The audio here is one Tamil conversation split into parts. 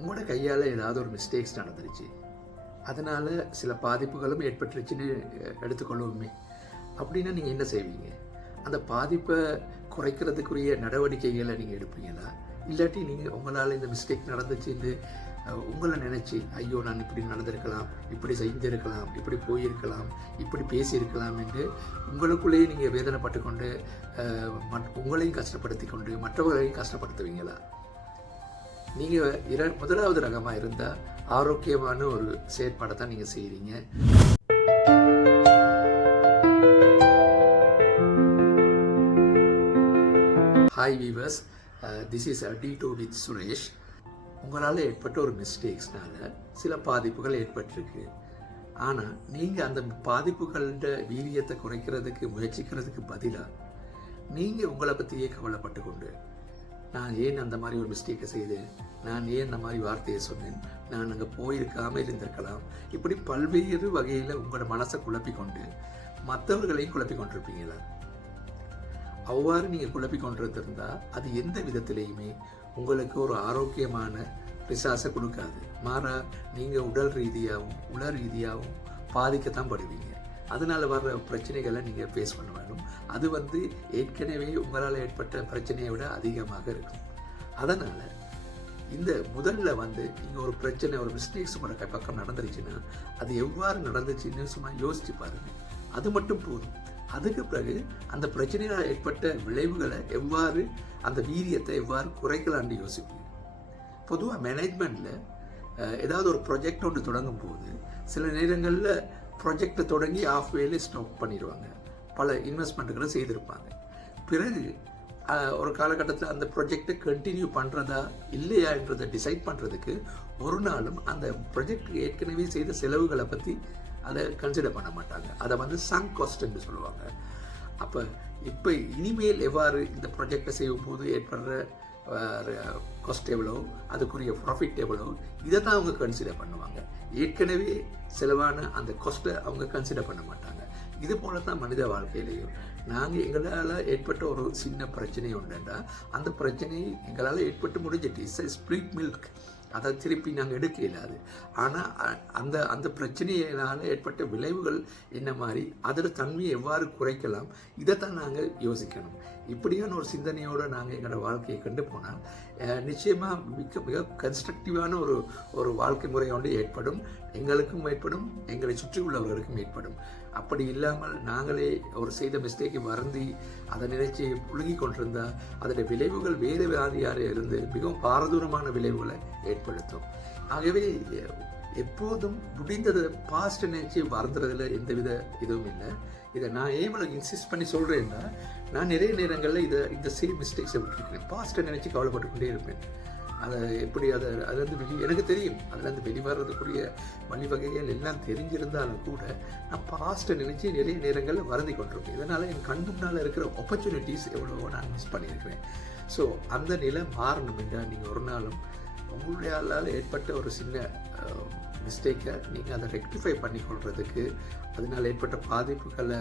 உங்களோட கையால் ஏதாவது ஒரு மிஸ்டேக்ஸ் நடந்துருச்சு, அதனால் சில பாதிப்புகளும் ஏற்பட்டுருச்சுன்னு எடுத்துக்கொள்வோமே. அப்படின்னா நீங்கள் என்ன செய்வீங்க? அந்த பாதிப்பை குறைக்கிறதுக்குரிய நடவடிக்கைகளை நீங்கள் எடுப்பீங்களா? இல்லாட்டி நீங்கள் உங்களால் இந்த மிஸ்டேக் நடந்துச்சுன்னு உங்களை நினச்சி, ஐயோ நான் இப்படி நடந்திருக்கலாம், இப்படி செஞ்சிருக்கலாம், இப்படி போயிருக்கலாம், இப்படி பேசியிருக்கலாம் என்று உங்களுக்குள்ளேயே நீங்கள் வேதனைப்பட்டு கொண்டு உங்களையும் கஷ்டப்படுத்தி கொண்டு மற்றவர்களையும் கஷ்டப்படுத்துவீங்களா? நீங்கள் முதலாவது ரகமாக இருந்தால் ஆரோக்கியமான ஒரு செயற்பாடை தான் நீங்கள் செய்கிறீங்க. Hi viewers, this is D2 with Suresh. உங்களால் ஏற்பட்ட ஒரு மிஸ்டேக்ஸ்னால சில பாதிப்புகள் ஏற்பட்டிருக்கு. ஆனால் நீங்கள் அந்த பாதிப்புகளோட வீரியத்தை குறைக்கிறதுக்கு முயற்சிக்கிறதுக்கு பதிலாக நீங்கள் உங்களை பற்றியே கவலைப்பட்டு கொண்டு, நான் ஏன் அந்த மாதிரி ஒரு மிஸ்டேக்கை செய்தேன், நான் ஏன் அந்த மாதிரி வார்த்தையை சொன்னேன், நான் அங்கே போயிருக்காமல் இருந்திருக்கலாம், இப்படி பல்வேறு வகையில் உங்களோட மனசை குழப்பிக்கொண்டு மற்றவர்களையும் குழப்பி கொண்டிருப்பீங்களா? அவ்வாறு நீங்கள் குழப்பி கொண்டிருந்தால் அது எந்த விதத்திலையுமே உங்களுக்கு ஒரு ஆரோக்கியமான ரிசார்ஸை கொடுக்காது. மாறா நீங்கள் உடல் ரீதியாகவும் உள ரீதியாகவும் பாதிக்கத்தான் படுவீங்க. அதனால் வர்ற பிரச்சனைகளை நீங்கள் ஃபேஸ் பண்ண வேணும். அது ஏற்கனவே உங்களால் ஏற்பட்ட பிரச்சனையை விட அதிகமாக இருக்கும். அதனால் இந்த முதல்ல நீங்கள் ஒரு பிரச்சனை, ஒரு மிஸ்டேக்ஸ் உங்களோட பக்கம் நடந்துருச்சுன்னா அது எவ்வாறு நடந்துச்சுன்னு சும்மா யோசிச்சு பாருங்கள். அது மட்டும் போதும். அதுக்கு பிறகு அந்த பிரச்சனையால் ஏற்பட்ட விளைவுகளை எவ்வாறு, அந்த வீரியத்தை எவ்வாறு குறைக்கலான்னு யோசிப்பீங்க. பொதுவாக மேனேஜ்மெண்ட்டில் ஏதாவது ஒரு ப்ராஜெக்ட் ஒன்று தொடங்கும் போது சில நேரங்களில் ப்ராஜெக்டை தொடங்கி ஆஃப் வேலே ஸ்டாப் பண்ணிடுவாங்க. பல இன்வெஸ்ட்மெண்ட்டுகளை செய்திருப்பாங்க. பிறகு ஒரு காலகட்டத்தில் அந்த ப்ராஜெக்டை கண்டினியூ பண்ணுறதா இல்லையா என்றதை டிசைட் பண்ணுறதுக்கு ஒரு நாளும் அந்த ப்ராஜெக்ட் ஏற்கனவே செய்த செலவுகளை பற்றி அதை கன்சிடர் பண்ண மாட்டாங்க. அதை சங்க் காஸ்ட்ன்னு சொல்லுவாங்க. அப்போ இப்போ இனிமேல் எவ்வாறு இந்த ப்ராஜெக்டை செய்யும் போது ஏற்படுற காஸ்ட் எவ்வளோ, அதுக்குரிய ப்ராஃபிட் எவ்வளோ, இதை தான் அவங்க கன்சிடர் பண்ணுவாங்க. ஏற்கனவே செலவான அந்த காஸ்ட்டை அவங்க கன்சிடர் பண்ண மாட்டாங்க. இது போல தான் மனித வாழ்க்கையிலையும் நாங்கள் எங்களால் ஏற்பட்ட ஒரு சின்ன பிரச்சனை உண்டுண்டா அந்த பிரச்சனை எங்களால் ஏற்பட்டு முடிஞ்சிட்டு இட்ஸ் ஸ்ப்ளிட் மில்க், அதை திருப்பி நாங்கள் எடுக்க இயலாது. ஆனால் அந்த பிரச்சனையினால் ஏற்பட்ட விளைவுகள் என்ன மாதிரி, அதோட தன்மையை எவ்வாறு குறைக்கலாம், இதைத்தான் நாங்கள் யோசிக்கணும். இப்படியான ஒரு சிந்தனையோடு நாங்கள் எங்களோட வாழ்க்கையை கண்டு போனால் நிச்சயமாக மிக கன்ஸ்ட்ரக்டிவான ஒரு வாழ்க்கை முறை ஒன்று ஏற்படும். எங்களுக்கும் ஏற்படும், எங்களை சுற்றி உள்ளவர்களுக்கும் ஏற்படும். அப்படி இல்லாமல் நாங்களே ஒரு செய்த மிஸ்டேக்கை வருந்தி அதை நினைச்சு புழுங்கி கொண்டிருந்தால் அதோட விளைவுகள் வேறு வியாதியாக இருந்து மிகவும் பாரதூரமான விளைவுகளை ஏற்படுத்தும். ஆகவே எப்போதும் முடிந்தது பாஸ்ட் நினைச்சு வருந்துறதுல எந்தவித இதுவும் இல்லை. இதை நான் ஏன் இன்சிஸ்ட் பண்ணி சொல்கிறேன்னா, நான் நிறைய நேரங்களில் இந்த சேம் மிஸ்டேக்ஸை விட்டுருக்கேன். பாஸ்ட்டை நினச்சி கவலைப்பட்டு கொண்டே இருப்பேன். அதை எப்படி அதுலேருந்து எனக்கு தெரியும், அதுலேருந்து வெளிவரதுக்குரிய வழிவகைகள் எல்லாம் தெரிஞ்சிருந்தாலும் கூட நான் பாஸ்ட்டை நினச்சி நிறைய நேரங்களில் வருந்தி கொண்டிருப்பேன். இதனால் என் கண் முன்னால் இருக்கிற ஆப்பர்ச்சுனிட்டிஸ் எவ்வளவோ நான் மிஸ் பண்ணியிருக்கிறேன். ஸோ அந்த நிலை மாறணும் என்றால் நீங்கள் ஒரு நாளும் உங்களால் ஏற்பட்ட ஒரு சின்ன மிஸ்டேக்கை நீங்கள் அதை ரெக்டிஃபை பண்ணிக்கொள்கிறதுக்கு, அதனால் ஏற்பட்ட பாதிப்புகளை,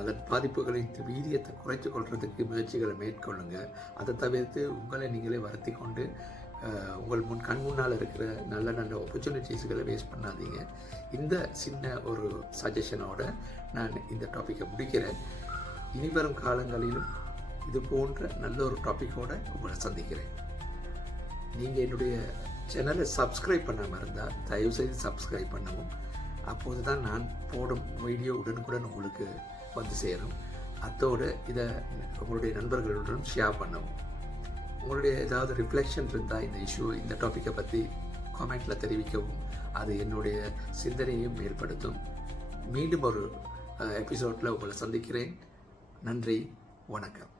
அந்த பாதிப்புகளின் வீரியத்தை குறைச்சி கொள்றதுக்கு முயற்சிகளை மேற்கொள்ளுங்க. அதை தவிர்த்து உங்களை நீங்களே வருத்தி கொண்டு உங்கள் கண் முன்னால் இருக்கிற நல்ல நல்ல ஆப்பர்ச்சுனிட்டிஸ்களை வேஸ்ட் பண்ணாதீங்க. இந்த சின்ன ஒரு சஜஷனோட நான் இந்த டாப்பிக்கை முடிக்கிறேன். இனிவரும் காலங்களிலும் இது போன்ற நல்ல ஒரு டாப்பிக்கோடு உங்களை சந்திக்கிறேன். நீங்கள் என்னுடைய சேனலை சப்ஸ்கிரைப் பண்ணாமல் இருந்தால் தயவுசெய்து சப்ஸ்கிரைப் பண்ணவும். அப்போது தான் நான் போடும் வீடியோ உடனுக்குடன் உங்களுக்கு சேரும். அத்தோடு இதை உங்களுடைய நண்பர்களுடன் ஷேர் பண்ணவும். உங்களுடைய ஏதாவது ரிஃப்ளெக்ஷன் இருந்தால் இந்த டாப்பிக்கை பற்றி கமெண்ட்டில் தெரிவிக்கவும். அது என்னுடைய சிந்தனையும் ஏற்படுத்தும். மீண்டும் ஒரு எபிசோடில் உங்களை சந்திக்கிறேன். நன்றி, வணக்கம்.